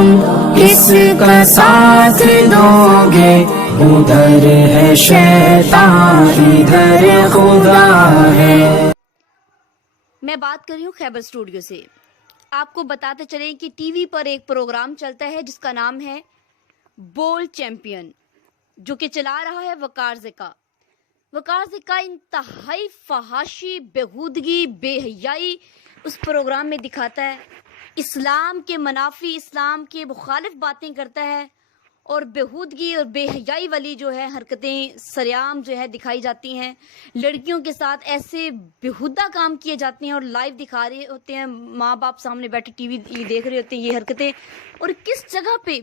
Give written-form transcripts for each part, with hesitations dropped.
تم کس کا ساتھ دو گے، ادھر ہے شیطان ادھر خدا ہے۔ میں بات کر رہی ہوں خیبر اسٹوڈیو سے۔ آپ کو بتاتے چلیں کہ ٹی وی پر ایک پروگرام چلتا ہے جس کا نام ہے بول چیمپئن، جو کہ چلا رہا ہے وقار زکا۔ وقار زکا انتہائی فحاشی، بےہودگی، بے حیائی اس پروگرام میں دکھاتا ہے، اسلام کے منافی، اسلام کے مخالف باتیں کرتا ہے، اور بےہودگی اور بے حیائی والی جو ہے حرکتیں سریعام جو ہے دکھائی جاتی ہیں۔ لڑکیوں کے ساتھ ایسے بےہودہ کام کیے جاتے ہیں اور لائیو دکھا رہے ہوتے ہیں، ماں باپ سامنے بیٹھے ٹی وی دیکھ رہے ہوتے ہیں یہ حرکتیں۔ اور کس جگہ پہ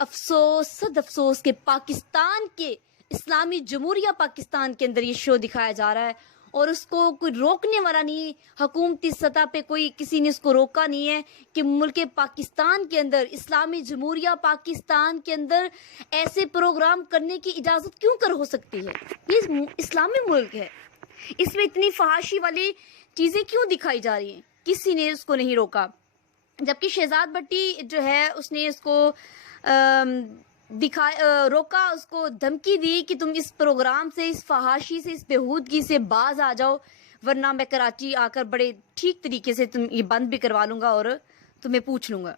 افسوس، صد افسوس کہ پاکستان کے اسلامی جمہوریہ پاکستان کے اندر یہ شو دکھایا جا رہا ہے، اور اس کو کوئی روکنے والا نہیں، حکومتی سطح پہ کوئی کسی نے اس کو روکا نہیں ہے کہ ملک پاکستان کے اندر، اسلامی جمہوریہ پاکستان کے اندر ایسے پروگرام کرنے کی اجازت کیوں کر ہو سکتی ہے؟ یہ اسلامی ملک ہے، اس میں اتنی فحاشی والی چیزیں کیوں دکھائی جا رہی ہیں؟ کسی نے اس کو نہیں روکا، جبکہ شہزاد بھٹی جو ہے اس نے اس کو روکا، اس کو دھمکی دی کہ تم اس پروگرام سے، اس فحاشی سے، اس بےہودگی سے باز آ جاؤ، ورنہ میں کراچی آ کر بڑے ٹھیک طریقے سے تم یہ بند بھی کروا لوں گا اور تمہیں پوچھ لوں گا۔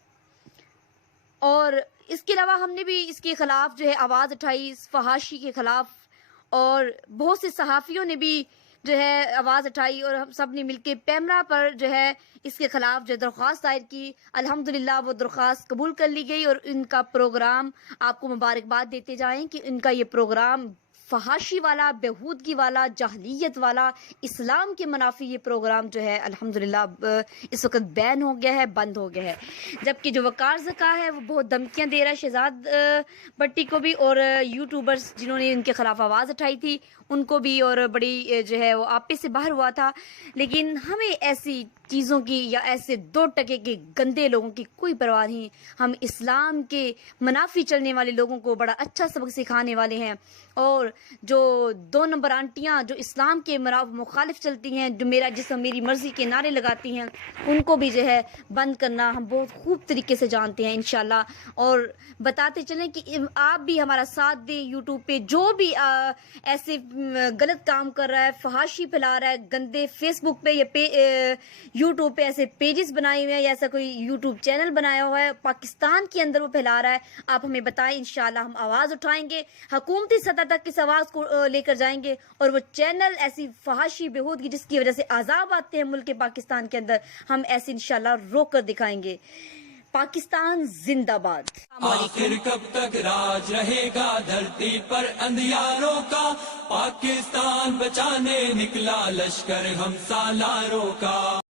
اور اس کے علاوہ ہم نے بھی اس کے خلاف جو ہے آواز اٹھائی، اس فحاشی کے خلاف، اور بہت سے صحافیوں نے بھی جو ہے آواز اٹھائی، اور ہم سب نے مل کے پیمرا پر جو ہے اس کے خلاف جو درخواست دائر کی۔ الحمدللہ وہ درخواست قبول کر لی گئی، اور ان کا پروگرام، آپ کو مبارکباد دیتے جائیں کہ ان کا یہ پروگرام فحاشی والا، بےہودگی والا، جاہلیت والا، اسلام کے منافی یہ پروگرام جو ہے الحمدللہ اس وقت بین ہو گیا ہے، بند ہو گیا ہے۔ جبکہ جو وقار زکا ہے وہ بہت دھمکیاں دے رہا ہے شہزاد بھٹی کو بھی، اور یوٹیوبرز جنہوں نے ان کے خلاف آواز اٹھائی تھی ان کو بھی، اور بڑی جو ہے وہ آپے سے باہر ہوا تھا۔ لیکن ہمیں ایسی چیزوں کی یا ایسے دو ٹکے کے گندے لوگوں کی کوئی پرواہ نہیں۔ ہم اسلام کے منافی چلنے والے لوگوں کو بڑا اچھا سبق سکھانے والے ہیں، اور جو دو نمبر آنٹیاں جو اسلام کے مخالف چلتی ہیں، جو میرا جسم میری مرضی کے نعرے لگاتی ہیں، ان کو بھی جو ہے بند کرنا ہم بہت خوب طریقے سے جانتے ہیں انشاءاللہ۔ اور بتاتے چلیں کہ آپ بھی ہمارا ساتھ دیں، یوٹیوب پہ جو بھی ایسے غلط کام کر رہا ہے، فحاشی پھیلا رہا ہے، گندے فیس بک پہ یا یوٹیوب پہ ایسے پیجز بنائے ہوئے ہیں، یا ایسا کوئی یوٹیوب چینل بنایا ہوا ہے پاکستان کے اندر وہ پھیلا رہا ہے، آپ ہمیں بتائیں، انشاءاللہ ہم آواز اٹھائیں گے، حکومتی سطح تک اس آواز کو لے کر جائیں گے، اور وہ چینل ایسی فحاشی بےہودگی جس کی وجہ سے عذاب آتے ہیں ملک پاکستان کے اندر، ہم ایسے انشاءاللہ روک کر دکھائیں گے۔ پاکستان زندہ باد۔ آخر کب تک راج رہے گا دھرتی پر اندھیاروں کا، پاکستان بچانے نکلا لشکر ہم سالاروں کا۔